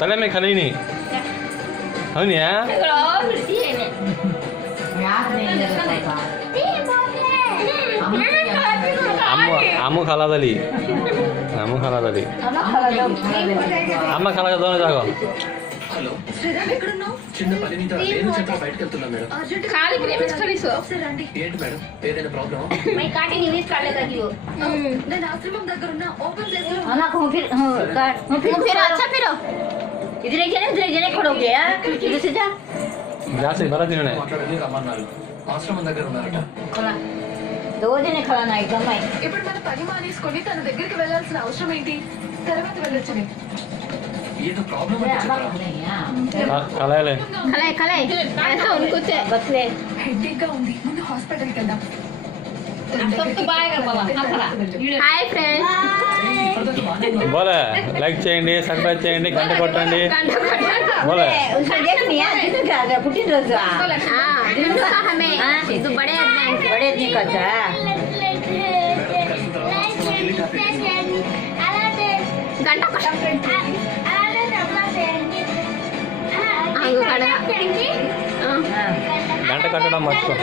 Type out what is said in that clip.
तले में खाली नहीं हो नहीं है आमू खाला दली आमू खाला दली अम्मा खाला का दोनों जागो హలో శ్రీరామ్ ఎక్కడున్నావు? చిన్న పని మీద నేను చెప్పా బయటకు వెళ్తున్నా మేడం. ఖాళీ ప్రేమించి కలిసి ఒకసారి రండి. ఏంటి మేడం ఏదైనా ప్రాబ్లమ్? मैं काटे नहीं वीस काट लेगा जी वो నేను ఆశ్రమం దగ్గర ఉన్న ఓపెన్ ప్లేస్ లో ना घूम फिर फिर अच्छा फिरो इधर एक जने खड़ो गया इधर से जा जा से बड़ा दिन है మాట్లాడాలి రమ్మన్నారు. ఆశ్రమం దగ్గర ఉన్నారట. खड़ा दो जने खड़ा ना एकदम भाई ఇప్పుడు మన పని మానేసుకొని తన దగ్గరికి వెళ్ళాల్సిన అవసరం ఏంటి? తర్వాత వెళ్ళొచ్చునే. ఏదో ప్రాబ్లం खाला ले खलाए खलाए ऐसा उनको से बस ले హెడ్ఏక్ గా ఉంది. ముందు హాస్పిటల్కి వెళ్దాం. सब तो बाय कर बाबा हाय फ्रेंड्स बोले लाइक చేయండి సబ్స్క్రైబ్ చేయండి గంట కొట్టండి बोले उनका देख लिया जिनका पुटिन रोजा हां जिनका हमें तो बड़े आदमी का था गंटा గంట కట్టడం మర్చిపో